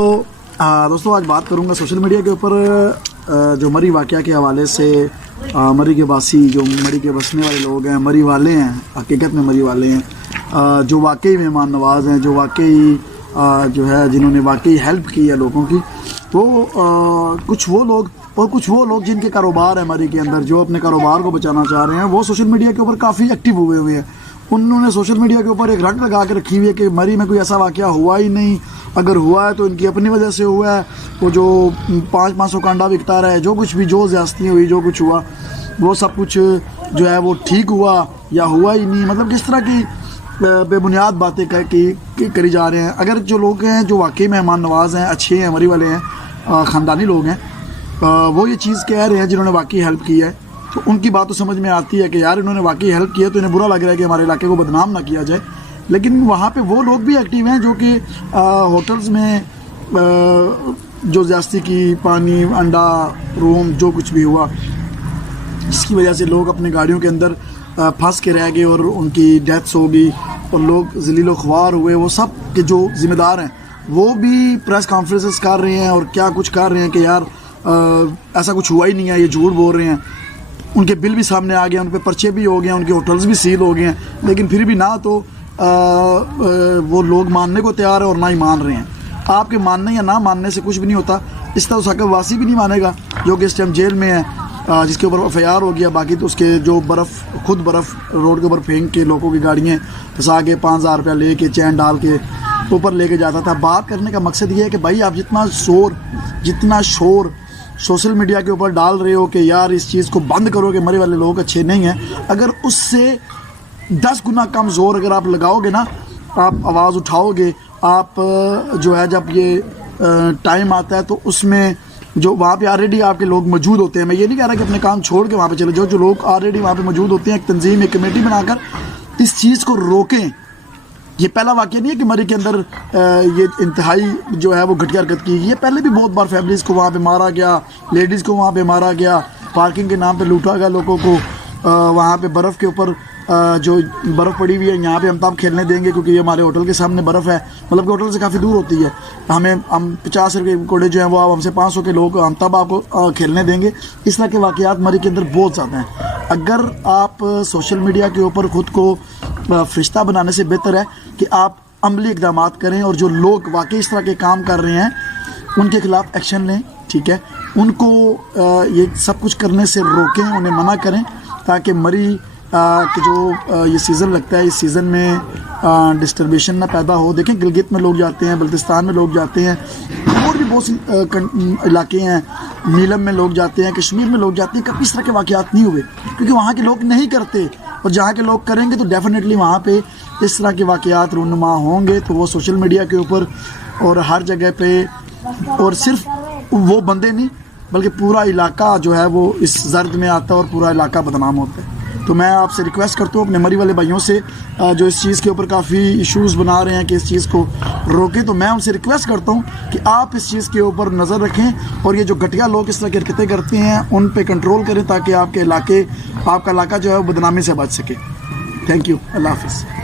तो दोस्तों आज बात करूंगा सोशल मीडिया के ऊपर जो मरी वाक़या के हवाले से। मरी के वासी जो मरी के बसने वाले लोग हैं, मरी वाले हैं, हकीकत में मरी वाले हैं, जो वाकई मेहमान नवाज हैं, जो वाकई जो है जिन्होंने वाकई हेल्प की है लोगों की, तो कुछ वो लोग और कुछ वो लोग जिनके कारोबार है मरी के अंदर, जो अपने कारोबार को बचाना चाह रहे हैं, वो सोशल मीडिया के ऊपर काफ़ी एक्टिव हुए हैं। उन्होंने सोशल मीडिया के ऊपर एक रट लगा के रखी हुई है कि मरी में कोई ऐसा वाक़या हुआ ही नहीं, अगर हुआ है तो इनकी अपनी वजह से हुआ है। वो जो 500 का अंडा बिकता रहा है, जो कुछ भी जो ज़्यादती हुई, जो कुछ हुआ वो सब कुछ जो है वो ठीक हुआ या हुआ ही नहीं। मतलब किस तरह की बेबुनियाद बातें करी जा रहे हैं। अगर जो लोग हैं जो वाकई मेहमान नवाज हैं, अच्छे हैं, मरी वाले हैं, ख़ानदानी लोग हैं, वो ये चीज़ कह रहे हैं जिन्होंने वाकई हेल्प की है, तो उनकी बात तो समझ में आती है कि यार इन्होंने वाकई हेल्प की है तो इन्हें बुरा लग रहा है कि हमारे इलाके को बदनाम ना किया जाए। लेकिन वहाँ पे वो लोग भी एक्टिव हैं जो कि होटल्स में जो ज़्यादती की, पानी, अंडा, रूम, जो कुछ भी हुआ, जिसकी वजह से लोग अपने गाड़ियों के अंदर फंस के रह गए और उनकी डेथ्स हो गई और लोग ज़लील ख्वार हुए। वो सब के जो ज़िम्मेदार हैं वो भी प्रेस कॉन्फ्रेंसेस कर रहे हैं और क्या कुछ कर रहे हैं कि यार ऐसा कुछ हुआ ही नहीं है, ये झूठ बोल रहे हैं। उनके बिल भी सामने आ गए, उन पर पर्चे भी हो गए, उनके होटल्स भी सील हो गए हैं, लेकिन फिर भी ना तो वो लोग मानने को तैयार है और ना ही मान रहे हैं। आपके मानने या ना मानने से कुछ भी नहीं होता। इस तरह साकिब वासी भी नहीं मानेगा जो कि इस टाइम जेल में है, जिसके ऊपर FIR हो गया। बाकी तो उसके जो खुद बर्फ़ रोड के ऊपर फेंक के लोगों की गाड़ियाँ फंसा के 5000 रुपया ले के चैन डाल के ऊपर लेके जाता था। बात करने का मकसद ये है कि भाई आप जितना शोर सोशल मीडिया के ऊपर डाल रहे हो कि यार इस चीज़ को बंद करो कि मरे वाले लोग अच्छे नहीं हैं, अगर उससे 10 गुना कम ज़ोर अगर आप लगाओगे ना, आप आवाज़ उठाओगे, आप जो है जब ये टाइम आता है तो उसमें जो वहाँ पे ऑलरेडी आपके लोग मौजूद होते हैं, मैं ये नहीं कह रहा कि अपने काम छोड़ के वहाँ पे चले जाओ, जो लोग ऑलरेडी वहाँ पे मौजूद होते हैं, एक तंजीम, एक कमेटी बनाकर इस चीज़ को रोकें। ये पहला वाक़या नहीं है कि मरी के अंदर ये इंतहाई जो है वो घटिया हरकत की। ये पहले भी बहुत बार फैमिलीज़ को वहाँ पे मारा गया, लेडीज़ को वहाँ पे मारा गया, पार्किंग के नाम पे लूटा गया लोगों को। वहाँ पे बर्फ़ के ऊपर जो बर्फ़ पड़ी हुई है, यहाँ पे हम तब खेलने देंगे क्योंकि ये हमारे होटल के सामने बर्फ़ है, मतलब कि होटल से काफ़ी दूर होती है, हम 50 रुपये कोड़े जो हैं वो आप हमसे 500 के लोग, हम तब आपको खेलने देंगे। इस तरह के वाक़यात मरी के अंदर बहुत ज़्यादा हैं। अगर आप सोशल मीडिया के ऊपर ख़ुद को फरिश्ता बनाने से बेहतर है कि आप अमली इक़दाम करें और जो लोग वाकई इस तरह के काम कर रहे हैं उनके ख़िलाफ़ एक्शन लें, ठीक है, उनको ये सब कुछ करने से रोकें, उन्हें मना करें, ताकि मरी कि जो ये सीज़न लगता है, इस सीज़न में डिस्टर्बेशन ना पैदा हो। देखें गिलगित में लोग जाते हैं, बल्तिस्तान में लोग जाते हैं, और भी बहुत सी इलाके हैं, नीलम में लोग जाते हैं, कश्मीर में लोग जाते हैं, कभी इस तरह के वाक़यात नहीं हुए क्योंकि वहाँ के लोग नहीं करते, और जहाँ के लोग करेंगे तो डेफिनेटली वहाँ पे इस तरह के वाक़यात रूनुमा होंगे। तो वो सोशल मीडिया के ऊपर और हर जगह पे, और सिर्फ वो बंदे नहीं बल्कि पूरा इलाका जो है वो इस जर्द में आता है और पूरा इलाका बदनाम होता है। तो मैं आपसे रिक्वेस्ट करता हूँ अपने मरी वाले भाइयों से जो इस चीज़ के ऊपर काफ़ी इश्यूज़ बना रहे हैं कि इस चीज़ को रोकें, तो मैं उनसे रिक्वेस्ट करता हूँ कि आप इस चीज़ के ऊपर नज़र रखें और ये जो घटिया लोग इस तरह की हरकतें करते हैं उन पे कंट्रोल करें ताकि आपका इलाका जो है वो बदनामी से बच सके। Thank you. अल्लाह हाफ़िज़।